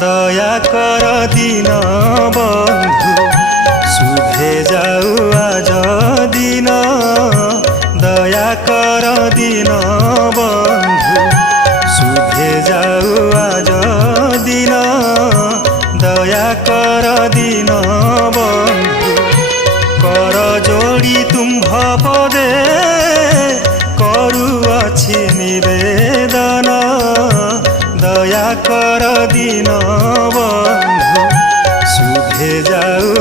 দয়া কর দিন বন্ধু শুভে যাও আজ দিন দয়া কর দিন বন্ধু শুভে যাও আজ দিন দয়া কর দিন বন্ধু কর যোড়ি তুম্ভ পদে করুଅছি নিবেদন দয়া কর দিন বন্ধু শুভে যাও